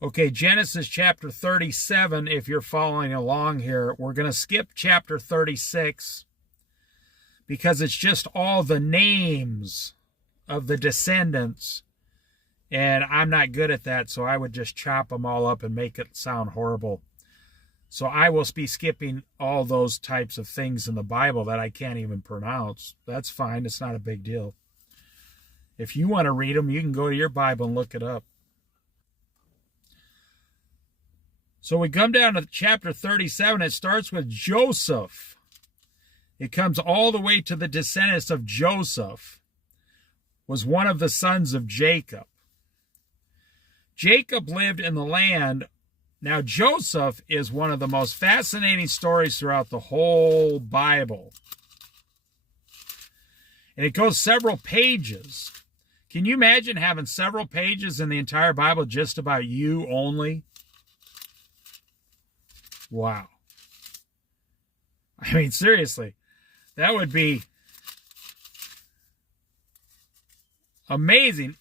Okay, Genesis chapter 37, if you're following along here. We're going to skip chapter 36 because it's just all the names of the descendants, and I'm not good at that, so I would just chop them all up and make it sound horrible. So I will be skipping all those types of things in the Bible that I can't even pronounce. That's fine. It's not a big deal. If you want to read them, you can go to your Bible and look it up. So we come down to chapter 37. It starts with Joseph. It comes all the way to the descendants of Joseph. Was one of the sons of Jacob. Jacob lived in the land. Now, Joseph is one of the most fascinating stories throughout the whole Bible. And it goes several pages. Can you imagine having several pages in the entire Bible just about you only? Wow. I mean, seriously, that would be amazing.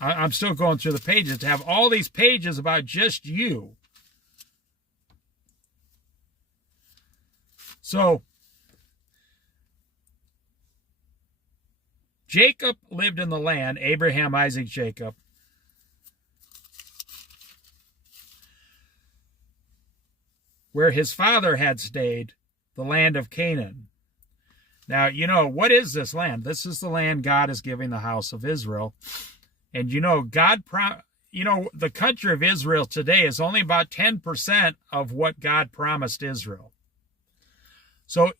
I'm still going through the pages, to have all these pages about just you. So, Jacob lived in the land, Abraham, Isaac, Jacob. Where his father had stayed, the land of Canaan. Now, you know, what is this land? This is the land God is giving the house of Israel. And you know, the country of Israel today is only about 10% of what God promised Israel. So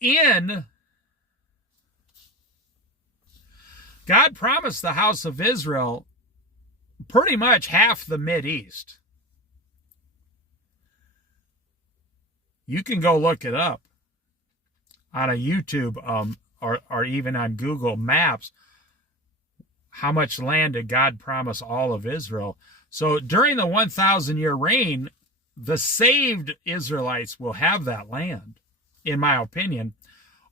God promised the house of Israel pretty much half the Mideast. You can go look it up on a YouTube or even on Google Maps. How much land did God promise all of Israel? So during the 1,000-year reign, the saved Israelites will have that land, in my opinion.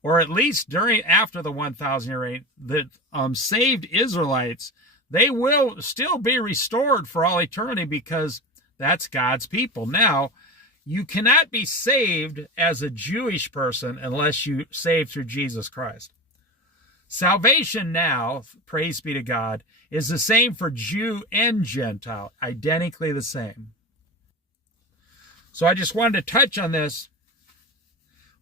Or at least after the 1,000-year reign, the saved Israelites, they will still be restored for all eternity because that's God's people. Now, you cannot be saved as a Jewish person unless you saved through Jesus Christ. Salvation now, praise be to God, is the same for Jew and Gentile, identically the same. So I just wanted to touch on this.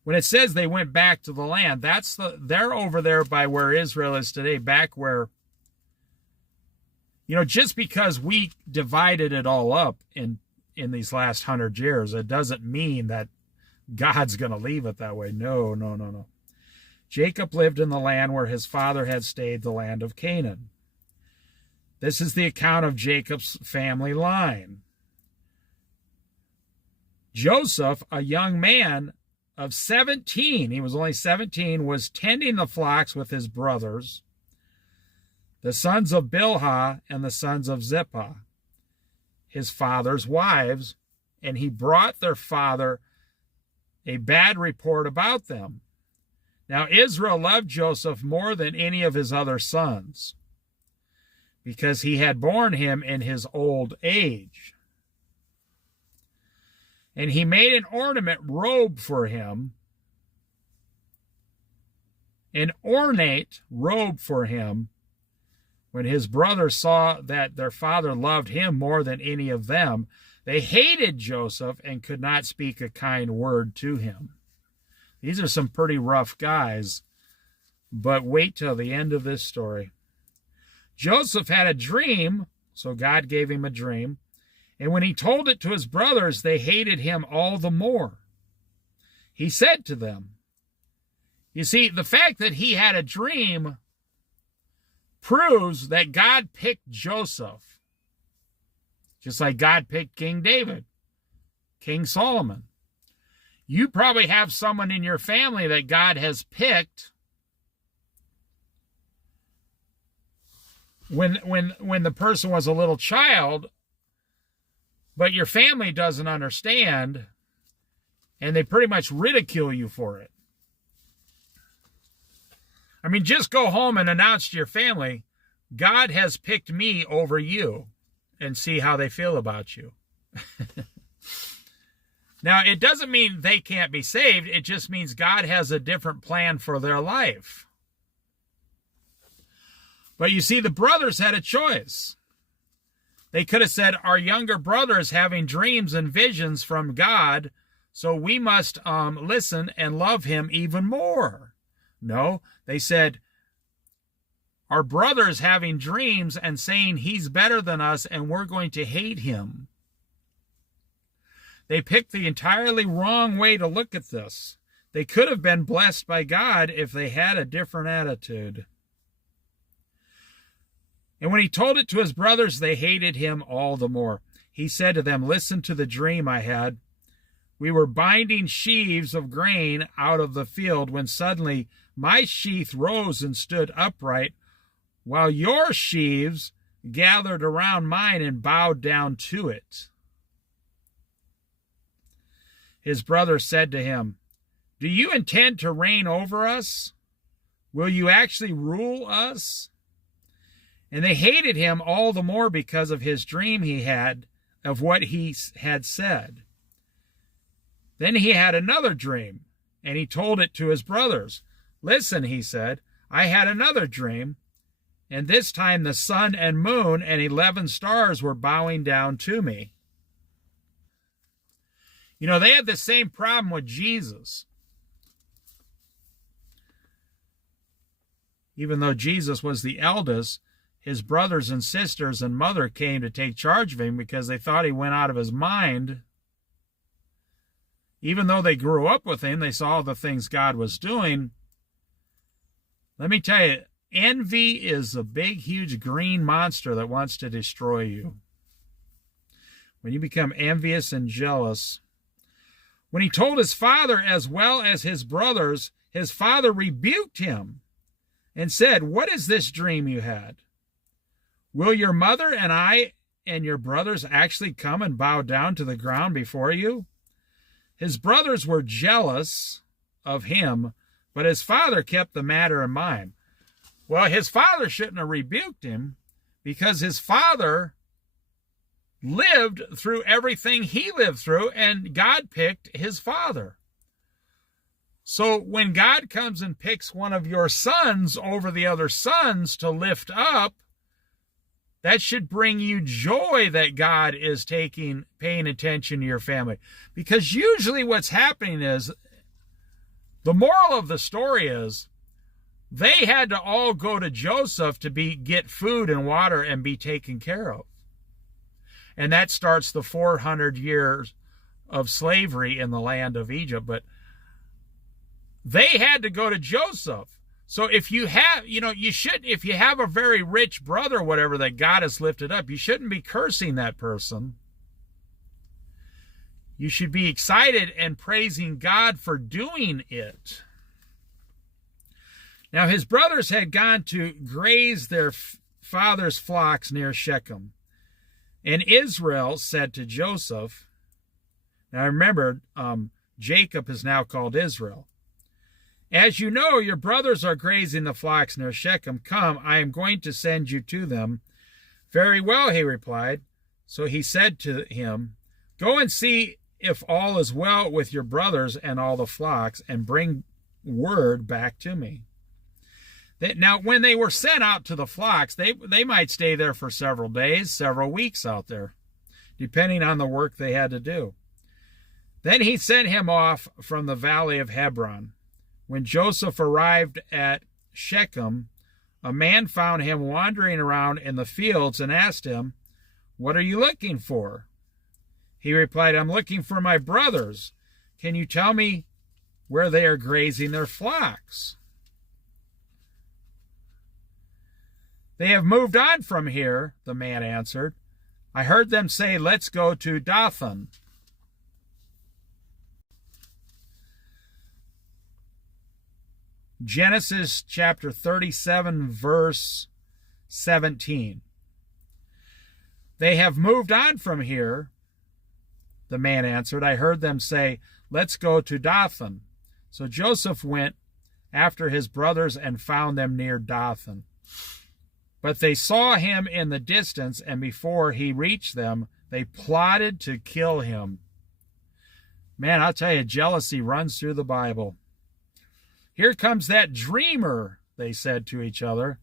When it says they went back to the land, they're over there by where Israel is today, back where, you know, just because we divided it all up in these last 100 years, it doesn't mean that God's going to leave it that way. No. Jacob lived in the land where his father had stayed, the land of Canaan. This is the account of Jacob's family line. Joseph, a young man of 17, he was only 17, was tending the flocks with his brothers, the sons of Bilhah and the sons of Zippah, his father's wives, and he brought their father a bad report about them. Now Israel loved Joseph more than any of his other sons, because he had borne him in his old age. And he made an ornate robe for him when his brothers saw that their father loved him more than any of them. They hated Joseph and could not speak a kind word to him. These are some pretty rough guys, but wait till the end of this story. Joseph had a dream, so God gave him a dream, and when he told it to his brothers, they hated him all the more. He said to them, you see, the fact that he had a dream proves that God picked Joseph, just like God picked King David, King Solomon. You probably have someone in your family that God has picked when the person was a little child, but your family doesn't understand, and they pretty much ridicule you for it. I mean, just go home and announce to your family, God has picked me over you. and see how they feel about you. Now, it doesn't mean they can't be saved. It just means God has a different plan for their life. But you see, the brothers had a choice. They could have said, our younger brother is having dreams and visions from God, so we must listen and love him even more. No, they said, our brother is having dreams and saying he's better than us and we're going to hate him. They picked the entirely wrong way to look at this. They could have been blessed by God if they had a different attitude. And when he told it to his brothers, they hated him all the more. He said to them, listen to the dream I had. We were binding sheaves of grain out of the field when suddenly my sheaf rose and stood upright, while your sheaves gathered around mine and bowed down to it. His brother said to him, do you intend to reign over us? Will you actually rule us? And they hated him all the more because of his dream he had of what he had said. Then he had another dream, and he told it to his brothers. Listen, he said, I had another dream, and this time the sun and moon and 11 stars were bowing down to me. You know, they had the same problem with Jesus. Even though Jesus was the eldest, his brothers and sisters and mother came to take charge of him because they thought he went out of his mind. Even though they grew up with him, they saw the things God was doing. Let me tell you, envy is a big, huge green monster that wants to destroy you. When you become envious and jealous. When he told his father as well as his brothers, his father rebuked him and said, what is this dream you had? Will your mother and I and your brothers actually come and bow down to the ground before you? His brothers were jealous of him, but his father kept the matter in mind. Well, his father shouldn't have rebuked him because his father lived through everything he lived through, and God picked his father. So when God comes and picks one of your sons over the other sons to lift up, that should bring you joy that God is paying attention to your family. Because usually what's happening is, the moral of the story is, they had to all go to Joseph to get food and water and be taken care of. And that starts the 400 years of slavery in the land of Egypt. But they had to go to Joseph. So if you have, if you have a very rich brother, whatever, that God has lifted up, you shouldn't be cursing that person. You should be excited and praising God for doing it. Now his brothers had gone to graze their father's flocks near Shechem. And Israel said to Joseph, now remember, Jacob is now called Israel. As you know, your brothers are grazing the flocks near Shechem. Come, I am going to send you to them. Very well, he replied. So he said to him, go and see if all is well with your brothers and all the flocks, and bring word back to me. Now, when they were sent out to the flocks, they might stay there for several days, several weeks out there, depending on the work they had to do. Then he sent him off from the valley of Hebron. When Joseph arrived at Shechem, a man found him wandering around in the fields and asked him, what are you looking for? He replied, I'm looking for my brothers. Can you tell me where they are grazing their flocks? They have moved on from here, the man answered. I heard them say, let's go to Dothan. Genesis chapter 37, verse 17. They have moved on from here, the man answered. I heard them say, let's go to Dothan. So Joseph went after his brothers and found them near Dothan. But they saw him in the distance, and before he reached them, they plotted to kill him. Man, I'll tell you, jealousy runs through the Bible. Here comes that dreamer, they said to each other.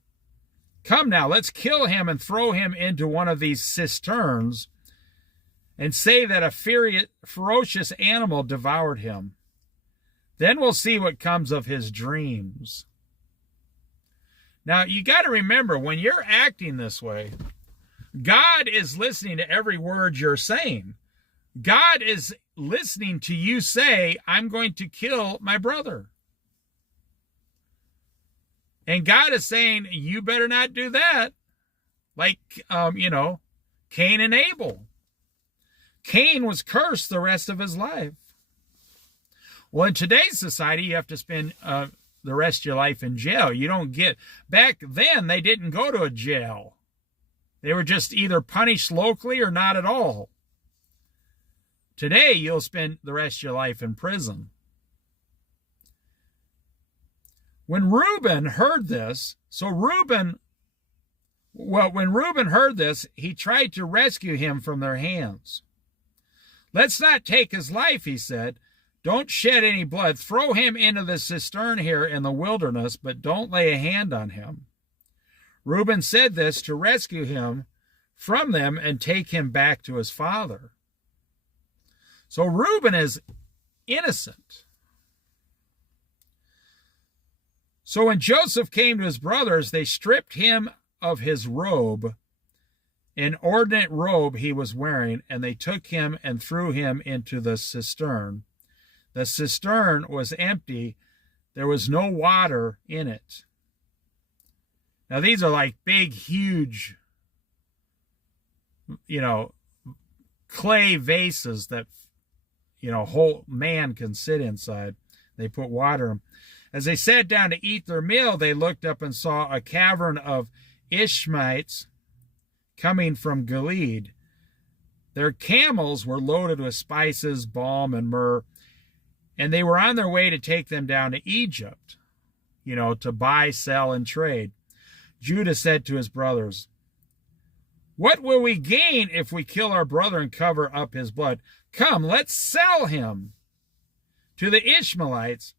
Come now, let's kill him and throw him into one of these cisterns and say that a ferocious animal devoured him. Then we'll see what comes of his dreams. Now, you got to remember, when you're acting this way, God is listening to every word you're saying. God is listening to you say, I'm going to kill my brother. And God is saying, you better not do that. Like, Cain and Abel. Cain was cursed the rest of his life. Well, in today's society, you have to spend the rest of your life in jail. You don't get... Back then, they didn't go to a jail. They were just either punished locally or not at all. Today, you'll spend the rest of your life in prison. When Reuben heard this, when Reuben heard this, he tried to rescue him from their hands. Let's not take his life, he said. Don't shed any blood. Throw him into the cistern here in the wilderness, but don't lay a hand on him. Reuben said this to rescue him from them and take him back to his father. So Reuben is innocent. So when Joseph came to his brothers, they stripped him of his robe, an ornate robe he was wearing, and they took him and threw him into the cistern. The cistern was empty. There was no water in it. Now, these are like big, huge, clay vases that, whole man can sit inside. They put water in them. As they sat down to eat their meal, they looked up and saw a caravan of Ishmaelites coming from Gilead. Their camels were loaded with spices, balm, and myrrh, and they were on their way to take them down to Egypt, to buy, sell, and trade. Judah said to his brothers, "What will we gain if we kill our brother and cover up his blood? Come, let's sell him to the Ishmaelites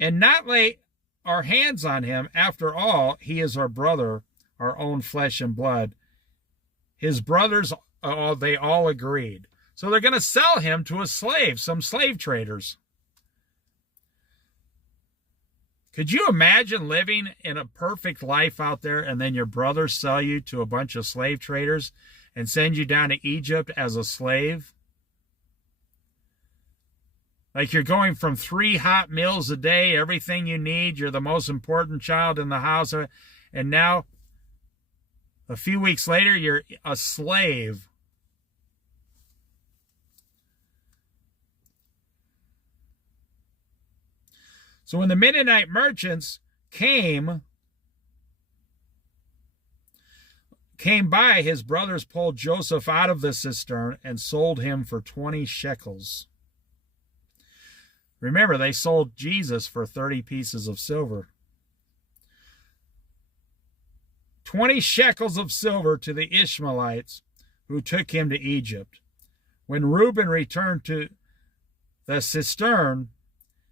and not lay our hands on him. After all, he is our brother, our own flesh and blood." His brothers, they all agreed. So they're going to sell him to a slave, some slave traders. Could you imagine living in a perfect life out there and then your brothers sell you to a bunch of slave traders and send you down to Egypt as a slave? Like you're going from 3 hot meals a day, everything you need, you're the most important child in the house, and now a few weeks later you're a slave. So when the Midianite merchants came by, his brothers pulled Joseph out of the cistern and sold him for 20 shekels. Remember, they sold Jesus for 30 pieces of silver. 20 shekels of silver to the Ishmaelites who took him to Egypt. When Reuben returned to the cistern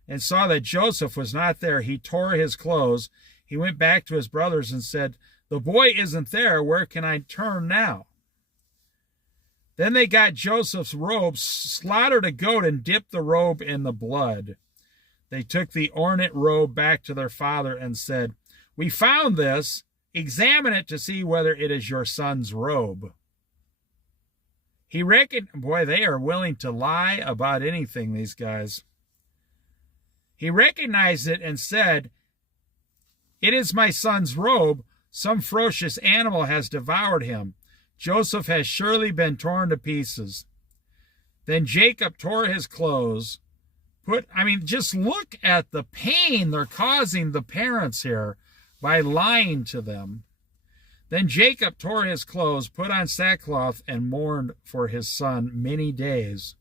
and saw that Joseph was not there, he tore his clothes. He went back to his brothers and said, "The boy isn't there. Where can I turn now?" Then they got Joseph's robe, slaughtered a goat, and dipped the robe in the blood. They took the ornate robe back to their father and said, "We found this. Examine it to see whether it is your son's robe." He reckoned, boy, they are willing to lie about anything, these guys. He recognized it and said, "It is my son's robe. Some ferocious animal has devoured him. Joseph has surely been torn to pieces." Then Jacob tore his clothes. Just look at the pain they're causing the parents here by lying to them. Then Jacob tore his clothes, put on sackcloth, and mourned for his son many days.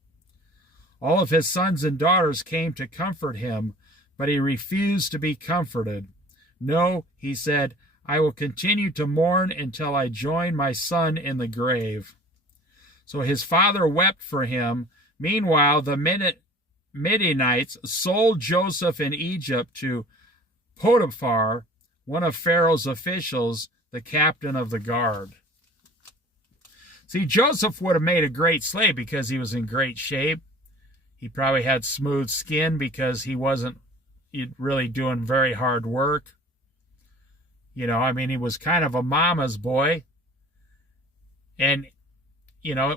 All of his sons and daughters came to comfort him, but he refused to be comforted. "No," he said, I will continue to mourn until I join my son in the grave." So his father wept for him. Meanwhile, the Midianites sold Joseph in Egypt to Potiphar, one of Pharaoh's officials, the captain of the guard. See, Joseph would have made a great slave because he was in great shape. He probably had smooth skin because he wasn't really doing very hard work. You know, I mean, he was kind of a mama's boy. And, you know,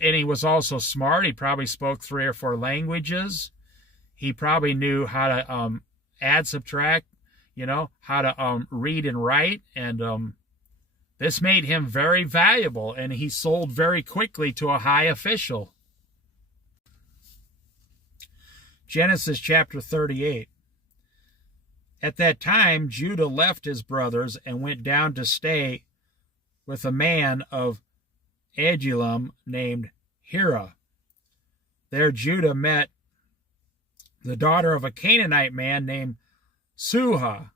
and he was also smart. He probably spoke 3 or 4 languages. He probably knew how to add, subtract, you know, how to read and write. And this made him very valuable, and he sold very quickly to a high official. Genesis chapter 38. At that time, Judah left his brothers and went down to stay with a man of Adullam named Hira. There Judah met the daughter of a Canaanite man named Suha.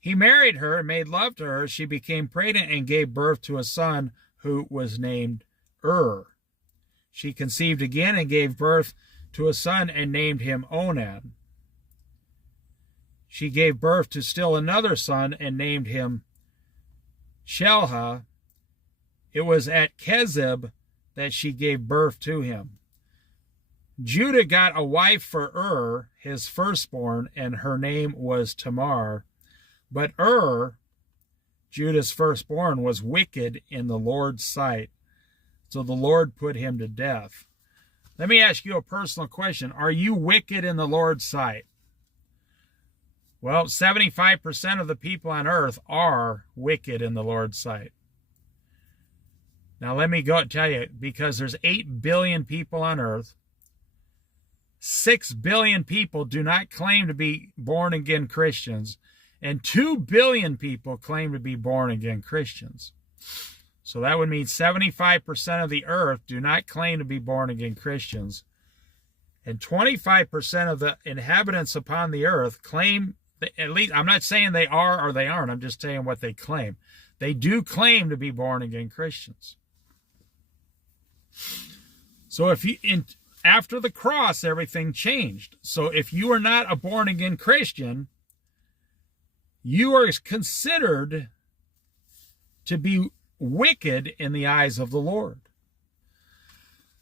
He married her and made love to her. She became pregnant and gave birth to a son who was named She conceived again and gave birth to a son and named him Onan. She gave birth to still another son and named him Shelha. It was at Kezib that she gave birth to him. Judah got a wife for his firstborn, and her name was Tamar. But Judah's firstborn, was wicked in the Lord's sight, so the Lord put him to death. Let me ask you a personal question. Are you wicked in the Lord's sight? Well, 75% of the people on earth are wicked in the Lord's sight. Now, let me go tell you, because there's 8 billion people on earth, 6 billion people do not claim to be born-again Christians, and 2 billion people claim to be born-again Christians. So that would mean 75% of the earth do not claim to be born-again Christians, and 25% of the inhabitants upon the earth claim, at least, I'm not saying they are or they aren't, I'm just saying what they claim. They do claim to be born-again Christians. So after the cross, everything changed. So if you are not a born-again Christian, you are considered to be wicked in the eyes of the Lord.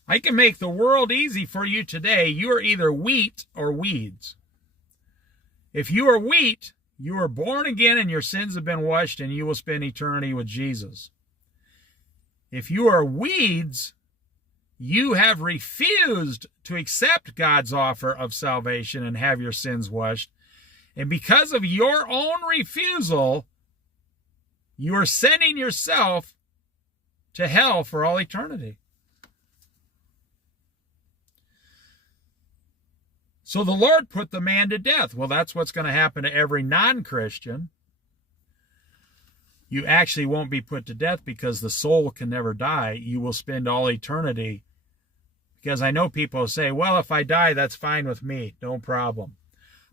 I can make the world easy for you today. You are either wheat or weeds. If you are wheat, you are born again and your sins have been washed, and you will spend eternity with Jesus. If you are weeds, you have refused to accept God's offer of salvation and have your sins washed. And because of your own refusal, you are sending yourself to hell for all eternity. So the Lord put the man to death. Well, that's what's going to happen to every non-Christian. You actually won't be put to death because the soul can never die. You will spend all eternity. Because I know people say, well, if I die, that's fine with me. No problem.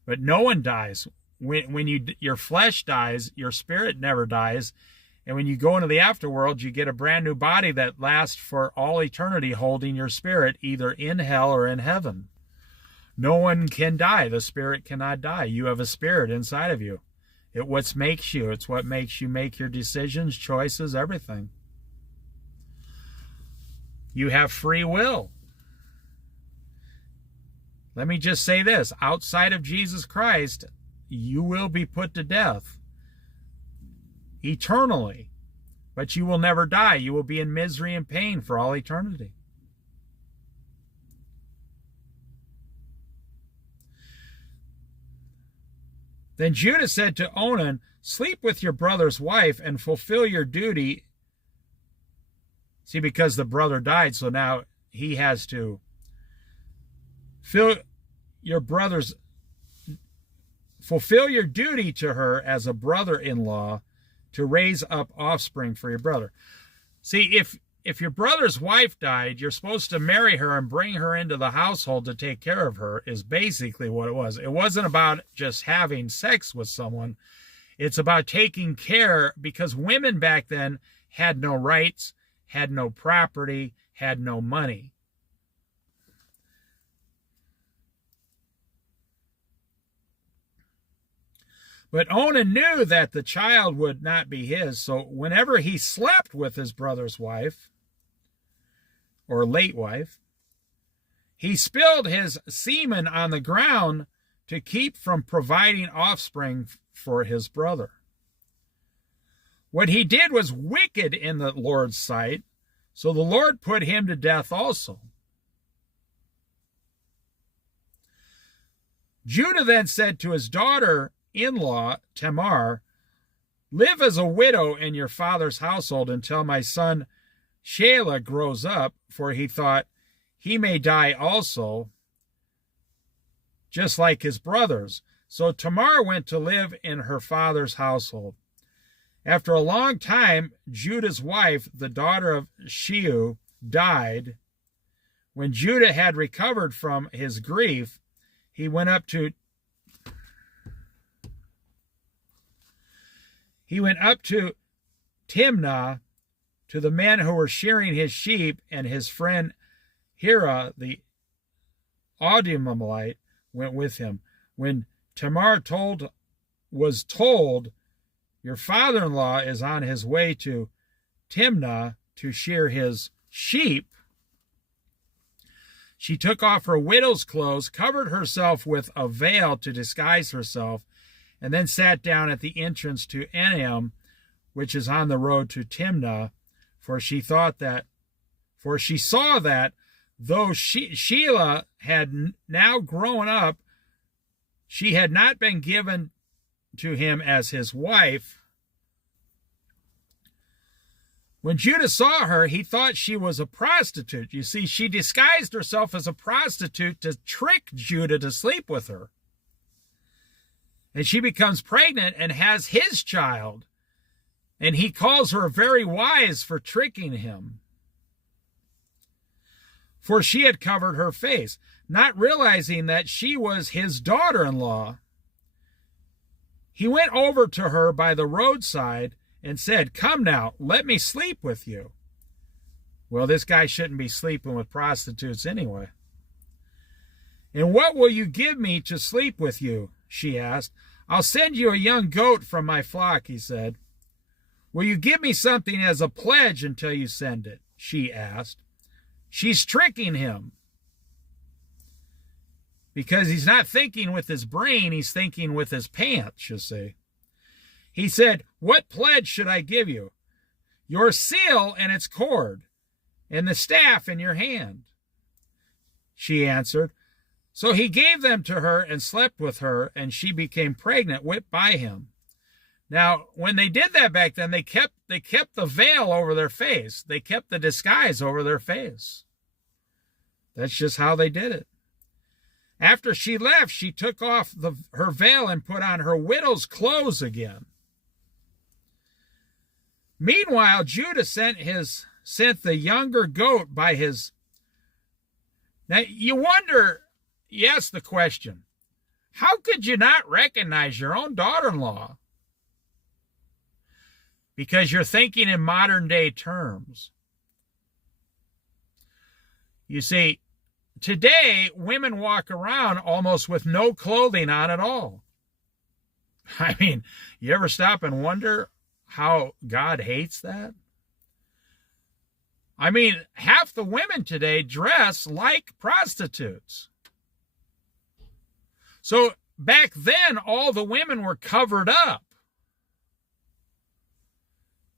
But no one dies. When your flesh dies, your spirit never dies. And when you go into the afterworld, you get a brand new body that lasts for all eternity, holding your spirit either in hell or in heaven. No one can die. The spirit cannot die. You have a spirit inside of you. It's what makes you. It's what makes you make your decisions, choices, everything. You have free will. Let me just say this. Outside of Jesus Christ, you will be put to death eternally. But you will never die. You will be in misery and pain for all eternity. Then Judah said to Onan, sleep with your brother's wife and fulfill your duty. See, because the brother died, so now he has to fulfill your duty to her as a brother-in-law to raise up offspring for your brother. See, if your brother's wife died, you're supposed to marry her and bring her into the household to take care of her, is basically what it was. It wasn't about just having sex with someone. It's about taking care, because women back then had no rights, had no property, had no money. But Onan knew that the child would not be his, so whenever he slept with his brother's wife, or late wife, he spilled his semen on the ground to keep from providing offspring for his brother. What he did was wicked in the Lord's sight, so the Lord put him to death also. Judah then said to his daughter-in-law, Tamar, "Live as a widow in your father's household until my son Shelah grows up," for he thought, he may die also, just like his brothers. So Tamar went to live in her father's household. After a long time, Judah's wife, the daughter of Sheu, died. When Judah had recovered from his grief, he went up to Timnah to the men who were shearing his sheep, and his friend Hira, the Adulamite, went with him. When Tamar was told, "Your father-in-law is on his way to Timnah to shear his sheep," she took off her widow's clothes, covered herself with a veil to disguise herself, and then sat down at the entrance to Enaim, which is on the road to Timnah, for she saw that though Shelah had now grown up, she had not been given to him as his wife. When Judah saw her, he thought she was a prostitute. You see, she disguised herself as a prostitute to trick Judah to sleep with her. And she becomes pregnant and has his child. And he calls her very wise for tricking him. For she had covered her face, not realizing that she was his daughter-in-law. He went over to her by the roadside and said, "Come now, let me sleep with you." Well, this guy shouldn't be sleeping with prostitutes anyway. "And what will you give me to sleep with you?" she asked. "I'll send you a young goat from my flock," he said. "Will you give me something as a pledge until you send it?" she asked. She's tricking him, because he's not thinking with his brain, he's thinking with his pants, you see. He said, "What pledge should I give you?" "Your seal and its cord, and the staff in your hand," she answered. So he gave them to her and slept with her, and she became pregnant by him. Now, when they did that back then, they kept the veil over their face. They kept the disguise over their face. That's just how they did it. After she left, she took off her veil and put on her widow's clothes again. Meanwhile, Judah sent the younger goat by his... Now, you ask the question, how could you not recognize your own daughter-in-law? Because you're thinking in modern-day terms. You see, today, women walk around almost with no clothing on at all. I mean, you ever stop and wonder how God hates that? I mean, half the women today dress like prostitutes. So back then, all the women were covered up.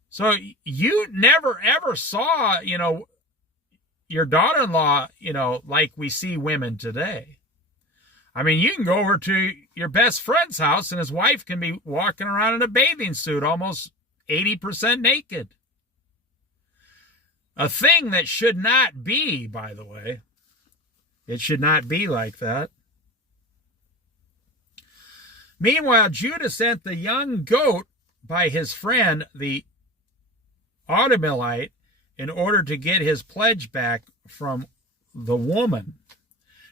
So you never ever saw, your daughter-in-law, like we see women today. I mean, you can go over to your best friend's house and his wife can be walking around in a bathing suit, almost 80% naked. A thing that should not be, by the way. It should not be like that. Meanwhile, Judah sent the young goat by his friend, the Adulamite, in order to get his pledge back from the woman.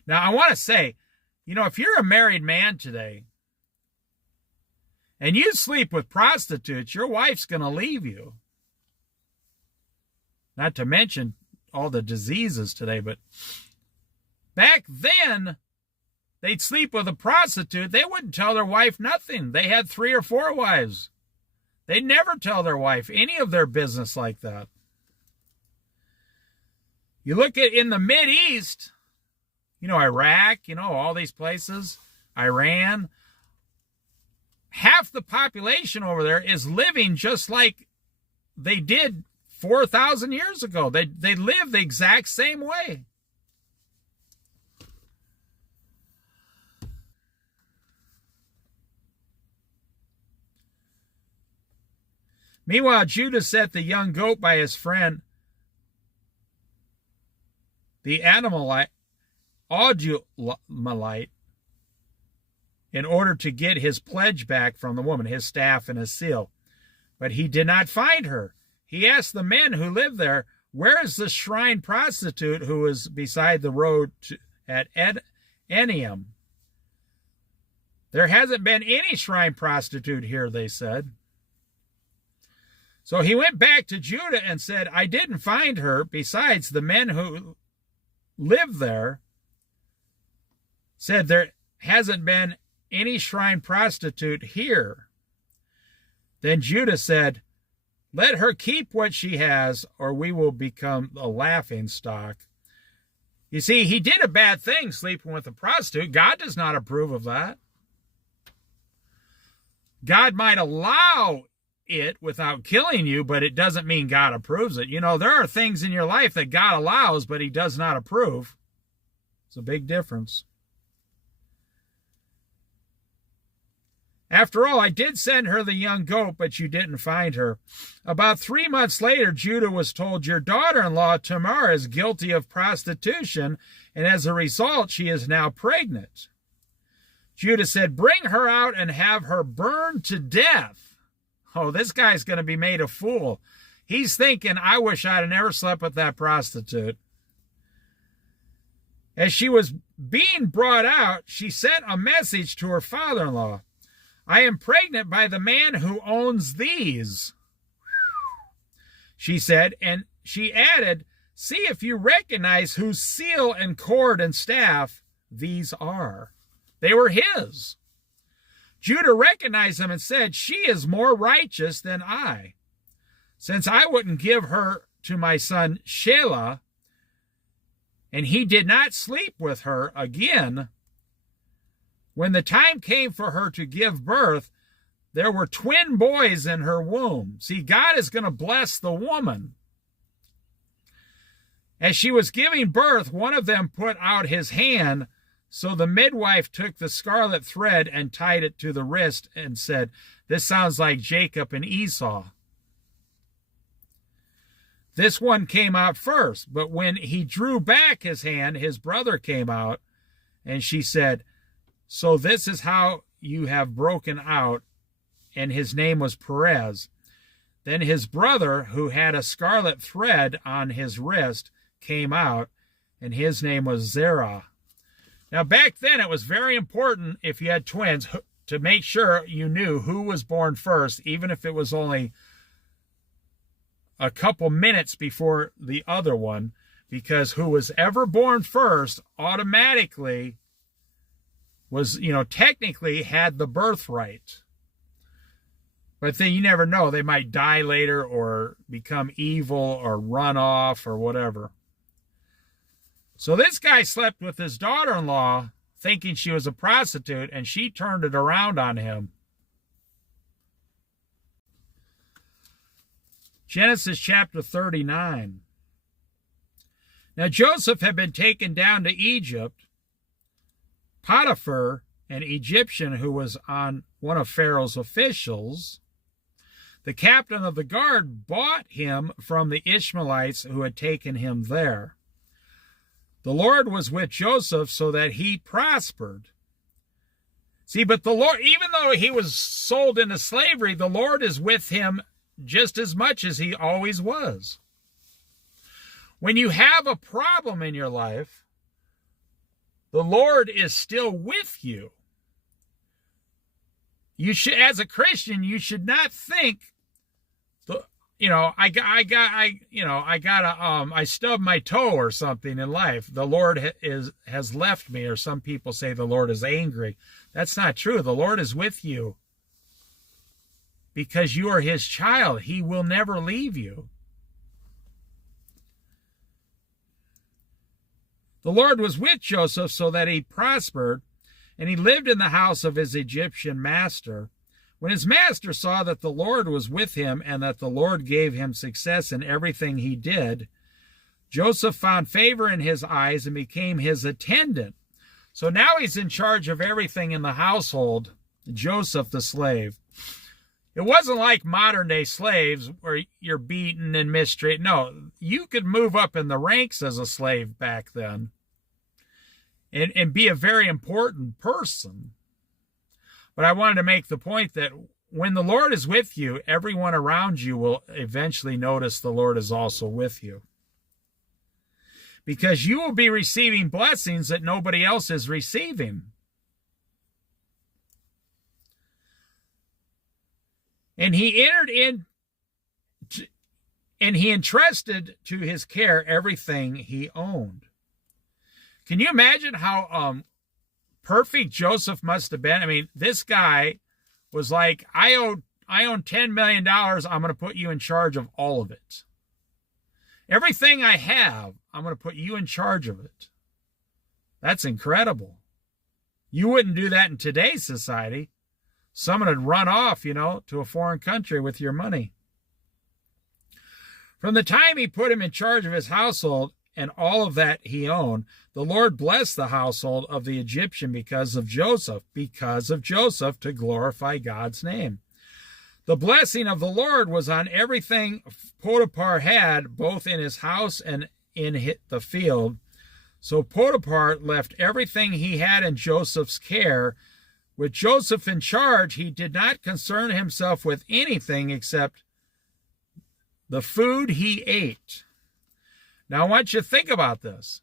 Now, I want to say, if you're a married man today, and you sleep with prostitutes, your wife's going to leave you. Not to mention all the diseases today, but back then, they'd sleep with a prostitute. They wouldn't tell their wife nothing. They had 3 or 4 wives. They'd never tell their wife any of their business like that. You look at in the Mideast, Iraq, all these places, Iran, half the population over there is living just like they did 4,000 years ago. They live the exact same way. Meanwhile, Judah set the young goat by his friend, the Adulamite, in order to get his pledge back from the woman, his staff and his seal. But he did not find her. He asked the men who lived there, "Where is the shrine prostitute who was beside the road at Enium?" "There hasn't been any shrine prostitute here," they said. So he went back to Judah and said, "I didn't find her. Besides, the men who lived there said there hasn't been any shrine prostitute here." Then Judah said, "Let her keep what she has, or we will become a laughing stock." You see, he did a bad thing sleeping with a prostitute. God does not approve of that. God might allow it without killing you, but it doesn't mean God approves it. There are things in your life that God allows, but he does not approve. It's a big difference. "After all, I did send her the young goat, but you didn't find her." About 3 months later, Judah was told, "Your daughter-in-law Tamar is guilty of prostitution, and as a result, she is now pregnant." Judah said, "Bring her out and have her burned to death." Oh, this guy's going to be made a fool. He's thinking, "I wish I'd never slept with that prostitute." As she was being brought out, she sent a message to her father-in-law. "I am pregnant by the man who owns these," she said, and she added, "See if you recognize whose seal and cord and staff these are." They were his. Judah recognized them and said, "She is more righteous than I, since I wouldn't give her to my son Shelah, and he did not sleep with her again. When the time came for her to give birth, there were twin boys in her womb." See, God is going to bless the woman. "As she was giving birth, one of them put out his hand, so the midwife took the scarlet thread and tied it to the wrist and said, 'This sounds like Jacob and Esau.' This one came out first, but when he drew back his hand, his brother came out, and she said, 'So this is how you have broken out,' and his name was Perez. Then his brother, who had a scarlet thread on his wrist, came out, and his name was Zerah. Now, back then, it was very important, if you had twins, to make sure you knew who was born first, even if it was only a couple minutes before the other one, because who was ever born first automatically was, technically had the birthright. But then you never know. They might die later or become evil or run off or whatever. So this guy slept with his daughter-in-law thinking she was a prostitute, and she turned it around on him. Genesis chapter 39. Now Joseph had been taken down to Egypt. Potiphar, an Egyptian who was on one of Pharaoh's officials, the captain of the guard, bought him from the Ishmaelites who had taken him there. The Lord was with Joseph so that he prospered. See, but the Lord, even though he was sold into slavery, the Lord is with him just as much as he always was. When you have a problem in your life, the Lord is still with you. You should, as a Christian, you should not think, I stubbed my toe or something in life. The Lord has left me, or some people say the Lord is angry. That's not true. The Lord is with you because you are his child. He will never leave you. The Lord was with Joseph so that he prospered, and he lived in the house of his Egyptian master. When his master saw that the Lord was with him and that the Lord gave him success in everything he did, Joseph found favor in his eyes and became his attendant. So now he's in charge of everything in the household, Joseph the slave. It wasn't like modern day slaves where you're beaten and mistreated. No, you could move up in the ranks as a slave back then and be a very important person. But I wanted to make the point that when the Lord is with you, everyone around you will eventually notice the Lord is also with you. Because you will be receiving blessings that nobody else is receiving. And he entered in, and he entrusted to his care everything he owned. Can you imagine how perfect Joseph must have been? I mean, this guy was like, I own $10 million. I'm going to put you in charge of all of it. Everything I have, I'm going to put you in charge of it. That's incredible. You wouldn't do that in today's society. Someone would run off, to a foreign country with your money. From the time he put him in charge of his household and all of that he owned, the Lord blessed the household of the Egyptian because of Joseph, to glorify God's name. The blessing of the Lord was on everything Potiphar had, both in his house and in the field. So Potiphar left everything he had in Joseph's care. With Joseph in charge, he did not concern himself with anything except the food he ate. Now, I want you to think about this.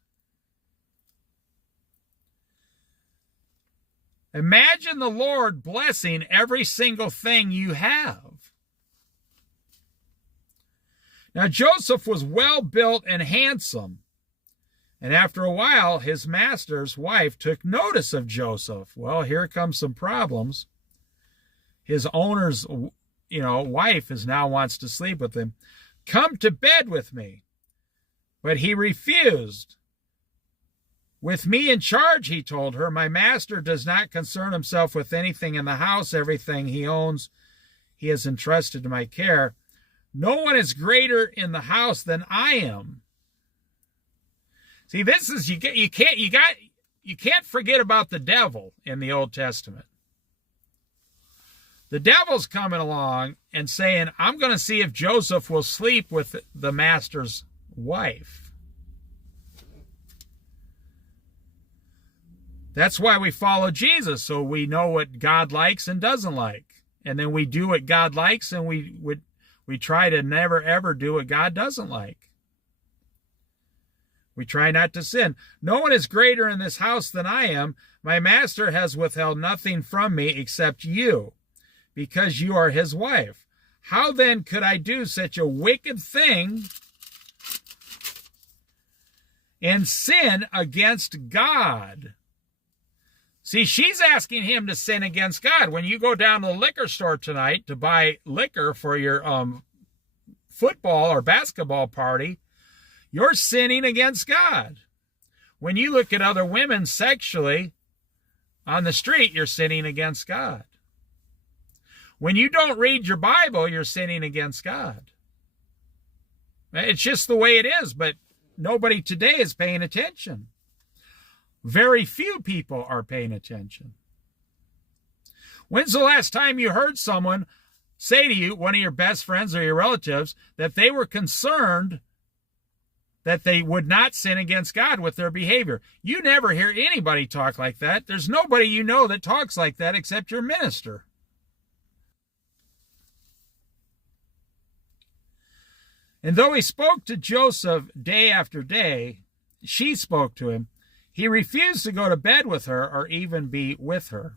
Imagine the Lord blessing every single thing you have. Now, Joseph was well built and handsome. And after a while, his master's wife took notice of Joseph. Well, here comes some problems. His owner's, wife now wants to sleep with him. Come to bed with me. But he refused. With me in charge, he told her, my master does not concern himself with anything in the house. Everything he owns, he has entrusted to my care. No one is greater in the house than I am. See, this is, you can't forget about the devil in the Old Testament. The devil's coming along and saying, I'm going to see if Joseph will sleep with the master's wife. That's why we follow Jesus, so we know what God likes and doesn't like. And then we do what God likes, and we try to never, ever do what God doesn't like. We try not to sin. No one is greater in this house than I am. My master has withheld nothing from me except you, because you are his wife. How then could I do such a wicked thing and sin against God? See, she's asking him to sin against God. When you go down to the liquor store tonight to buy liquor for your football or basketball party, you're sinning against God. When you look at other women sexually on the street, you're sinning against God. When you don't read your Bible, you're sinning against God. It's just the way it is, but nobody today is paying attention. Very few people are paying attention. When's the last time you heard someone say to you, one of your best friends or your relatives, that they were concerned that they would not sin against God with their behavior? You never hear anybody talk like that. There's nobody you know that talks like that except your minister. And though he spoke to Joseph day after day, she spoke to him. He refused to go to bed with her or even be with her.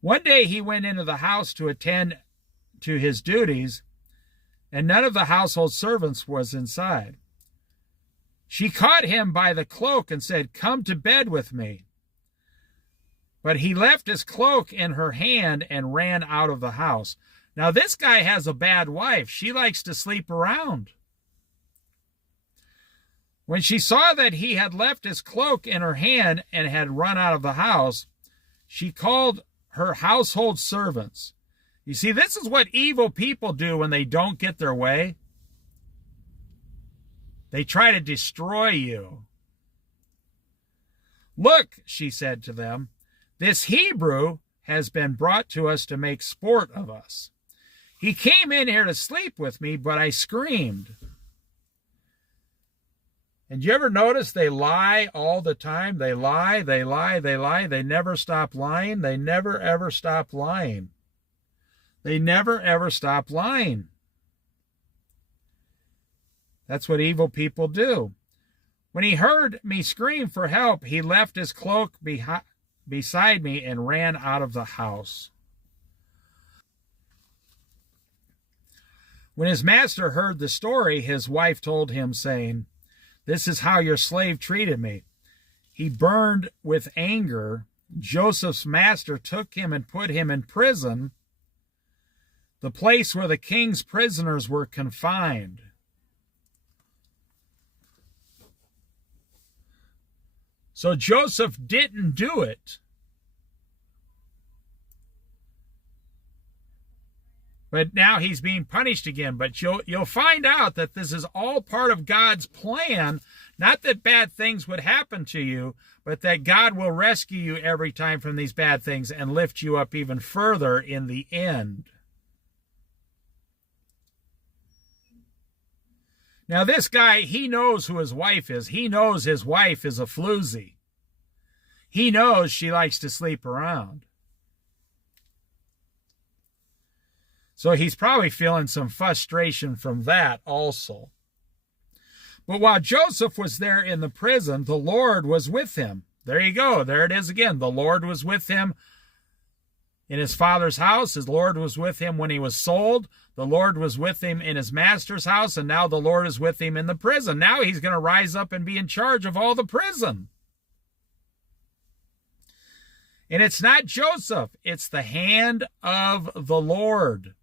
One day he went into the house to attend to his duties, and none of the household servants was inside. She caught him by the cloak and said, "Come to bed with me." But he left his cloak in her hand and ran out of the house. Now this guy has a bad wife. She likes to sleep around. When she saw that he had left his cloak in her hand and had run out of the house, she called her household servants. You see, this is what evil people do when they don't get their way. They try to destroy you. "Look," she said to them, "this Hebrew has been brought to us to make sport of us. He came in here to sleep with me, but I screamed." And you ever notice they lie all the time? They lie, they lie, they lie. They never stop lying. They never, ever stop lying. They never, ever stop lying. That's what evil people do. When he heard me scream for help, he left his cloak beside me and ran out of the house. When his master heard the story, his wife told him, saying, "This is how your slave treated me." He burned with anger. Joseph's master took him and put him in prison, the place where the king's prisoners were confined. So Joseph didn't do it. But now he's being punished again. But you'll find out that this is all part of God's plan. Not that bad things would happen to you, but that God will rescue you every time from these bad things and lift you up even further in the end. Now this guy, he knows who his wife is. He knows his wife is a floozy. He knows she likes to sleep around. So he's probably feeling some frustration from that also. But while Joseph was there in the prison, the Lord was with him. There you go. There it is again. The Lord was with him in his father's house. His Lord was with him when he was sold. The Lord was with him in his master's house. And now the Lord is with him in the prison. Now he's going to rise up and be in charge of all the prison. And it's not Joseph. It's the hand of the Lord.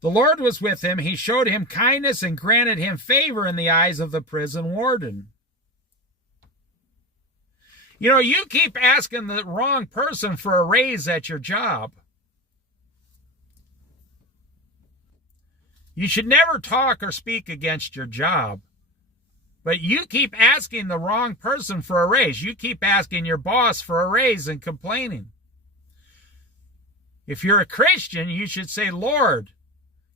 The Lord was with him. He showed him kindness and granted him favor in the eyes of the prison warden. You know, you keep asking the wrong person for a raise at your job. You should never talk or speak against your job. But you keep asking the wrong person for a raise. You keep asking your boss for a raise and complaining. If you're a Christian, you should say, "Lord,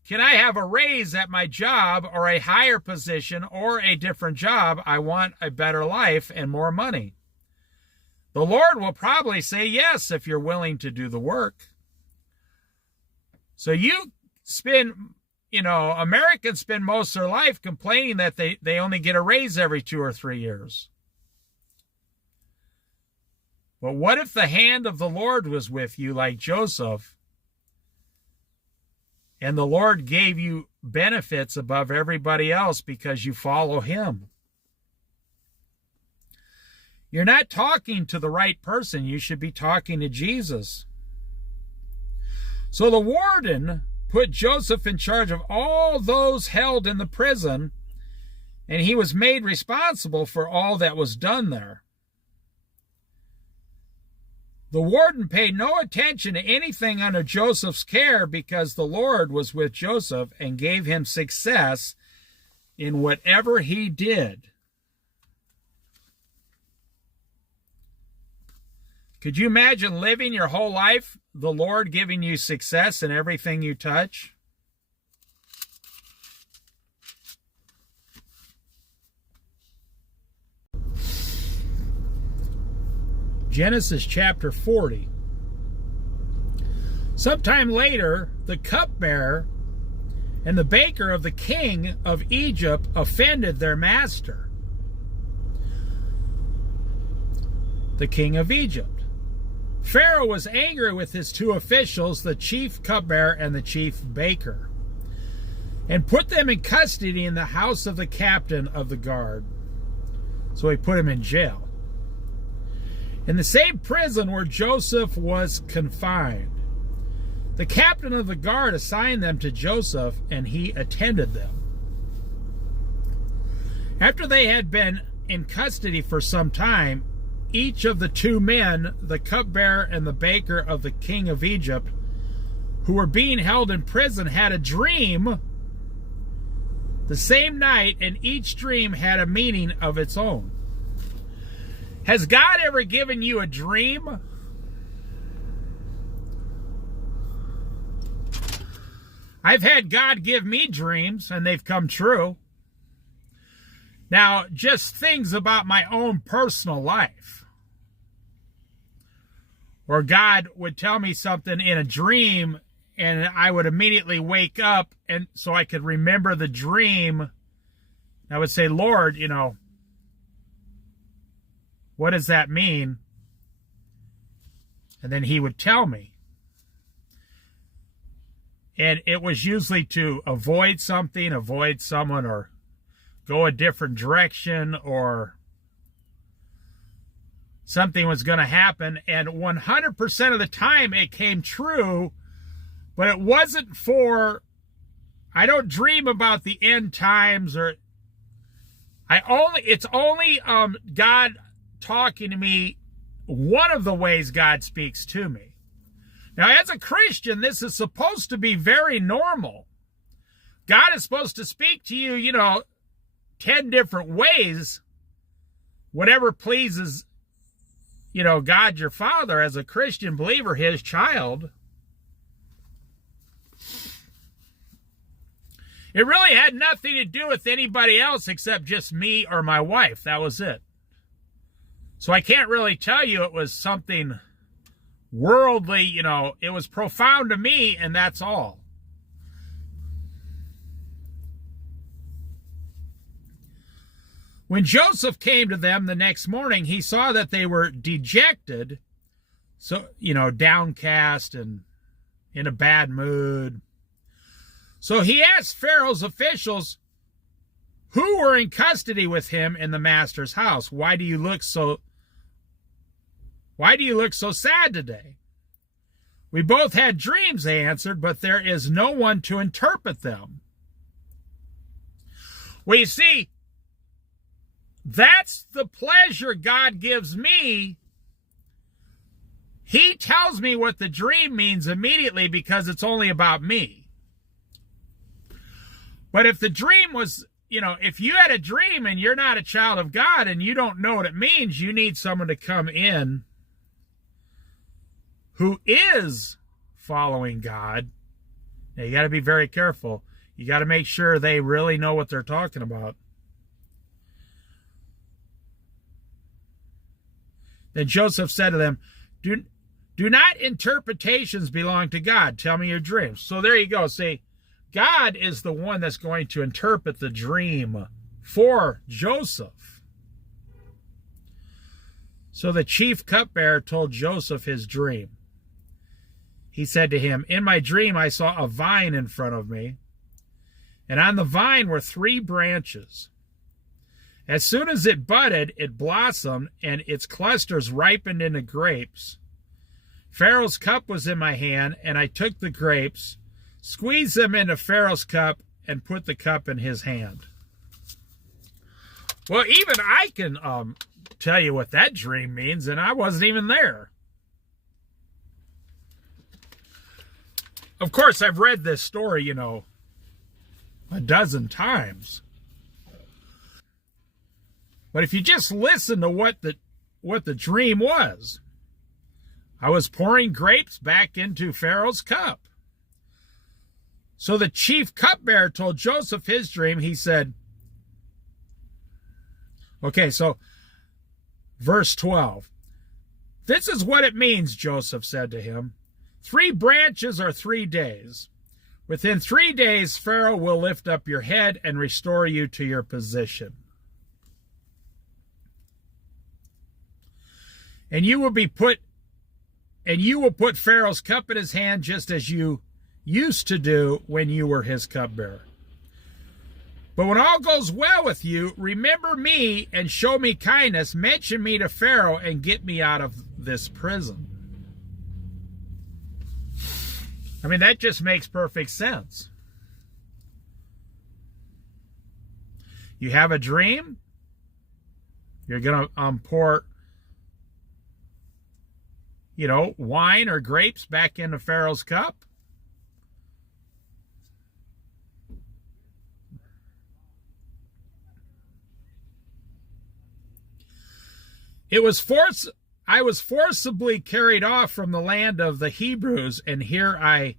can I have a raise at my job or a higher position or a different job? I want a better life and more money." The Lord will probably say yes if you're willing to do the work. So Americans spend most of their life complaining that they only get a raise every 2 or 3 years. But what if the hand of the Lord was with you like Joseph, and the Lord gave you benefits above everybody else because you follow him? You're not talking to the right person. You should be talking to Jesus. So the warden put Joseph in charge of all those held in the prison, and he was made responsible for all that was done there. The warden paid no attention to anything under Joseph's care because the Lord was with Joseph and gave him success in whatever he did. Could you imagine living your whole life, the Lord giving you success in everything you touch? Genesis chapter 40. Sometime later, the cupbearer and the baker of the king of Egypt offended their master, the king of Egypt. Pharaoh was angry with his two officials, the chief cupbearer and the chief baker, and put them in custody in the house of the captain of the guard. So he put him in jail, in the same prison where Joseph was confined. The captain of the guard assigned them to Joseph, and he attended them. After they had been in custody for some time, each of the two men, the cupbearer and the baker of the king of Egypt, who were being held in prison, had a dream the same night, and each dream had a meaning of its own. Has God ever given you a dream? I've had God give me dreams, and they've come true. Now, just things about my own personal life. Or God would tell me something in a dream, and I would immediately wake up, and so I could remember the dream. I would say, Lord, what does that mean? And then he would tell me. And it was usually to avoid something, avoid someone, or go a different direction, or something was going to happen. And 100% of the time it came true, but it wasn't I don't dream about the end times, or it's only God talking to me. One of the ways God speaks to me. Now, as a Christian, this is supposed to be very normal. God is supposed to speak to you, 10 different ways, whatever pleases, God your Father as a Christian believer, his child. It really had nothing to do with anybody else except just me or my wife. That was it. So I can't really tell you it was something worldly, it was profound to me, and that's all. When Joseph came to them the next morning, he saw that they were dejected, so, downcast and in a bad mood. So he asked Pharaoh's officials who were in custody with him in the master's house, why do you look so sad today? We both had dreams, they answered, but there is no one to interpret them. Well, you see, that's the pleasure God gives me. He tells me what the dream means immediately because it's only about me. But if the dream was, if you had a dream and you're not a child of God and you don't know what it means, you need someone to come in who is following God. Now, you got to be very careful. You got to make sure they really know what they're talking about. Then Joseph said to them, do not interpretations belong to God? Tell me your dreams. So there you go. See, God is the one that's going to interpret the dream for Joseph. So the chief cupbearer told Joseph his dream. He said to him, in my dream I saw a vine in front of me, and on the vine were 3 branches. As soon as it budded, it blossomed, and its clusters ripened into grapes. Pharaoh's cup was in my hand, and I took the grapes, squeezed them into Pharaoh's cup, and put the cup in his hand. Well, even I can tell you what that dream means, and I wasn't even there. Of course, I've read this story, a dozen times. But if you just listen to what the dream was, I was pouring grapes back into Pharaoh's cup. So the chief cupbearer told Joseph his dream. He said, okay, so verse 12. This is what it means, Joseph said to him. 3 branches are 3 days. Within 3 days, Pharaoh will lift up your head and restore you to your position. And you will be put And you will put Pharaoh's cup in his hand just as you used to do when you were his cupbearer. But when all goes well with you, remember me and show me kindness. Mention me to Pharaoh and get me out of this prison. I mean, that just makes perfect sense. You have a dream. You're going to pour, wine or grapes back into Pharaoh's cup. I was forcibly carried off from the land of the Hebrews, and here I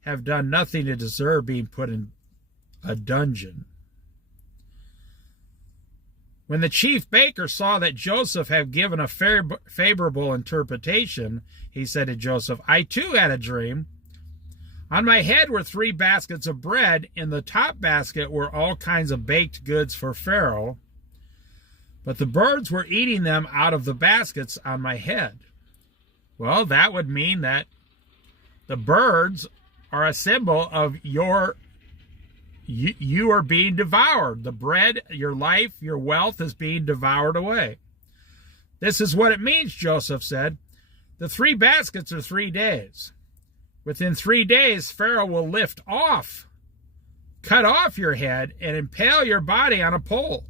have done nothing to deserve being put in a dungeon. When the chief baker saw that Joseph had given a favorable interpretation, he said to Joseph, I too had a dream. On my head were 3 baskets of bread. In the top basket were all kinds of baked goods for Pharaoh, but the birds were eating them out of the baskets on my head. Well, that would mean that the birds are a symbol of you are being devoured. The bread, your life, your wealth is being devoured away. This is what it means, Joseph said. The 3 baskets are 3 days. Within 3 days, Pharaoh will cut off your head and impale your body on a pole,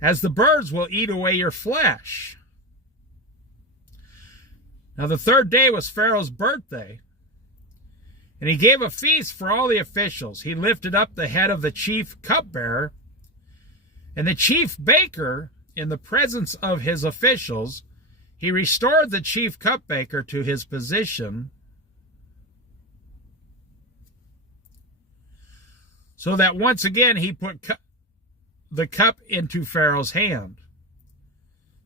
as the birds will eat away your flesh. Now the 3rd day was Pharaoh's birthday, and he gave a feast for all the officials. He lifted up the head of the chief cupbearer, and the chief baker, in the presence of his officials, he restored the chief cupbearer to his position, so that once again he put the cup into Pharaoh's hand.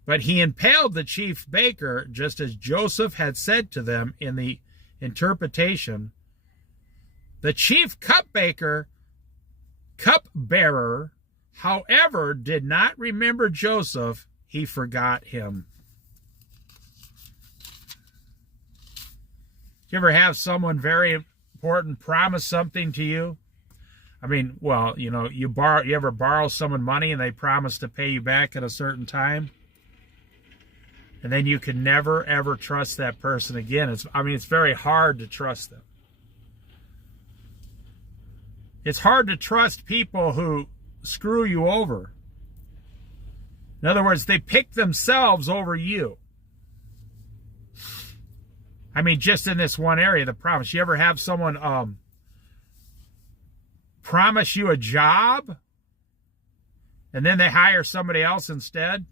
But he impaled the chief baker, just as Joseph had said to them in the interpretation. The chief cupbearer, however, did not remember Joseph. He forgot him. Do you ever have someone very important promise something to you? I mean, well, you ever borrow someone money and they promise to pay you back at a certain time? And then you can never, ever trust that person again. It's very hard to trust them. It's hard to trust people who screw you over. In other words, they pick themselves over you. I mean, just in this one area, the promise. You ever have someone promise you a job, and then they hire somebody else instead?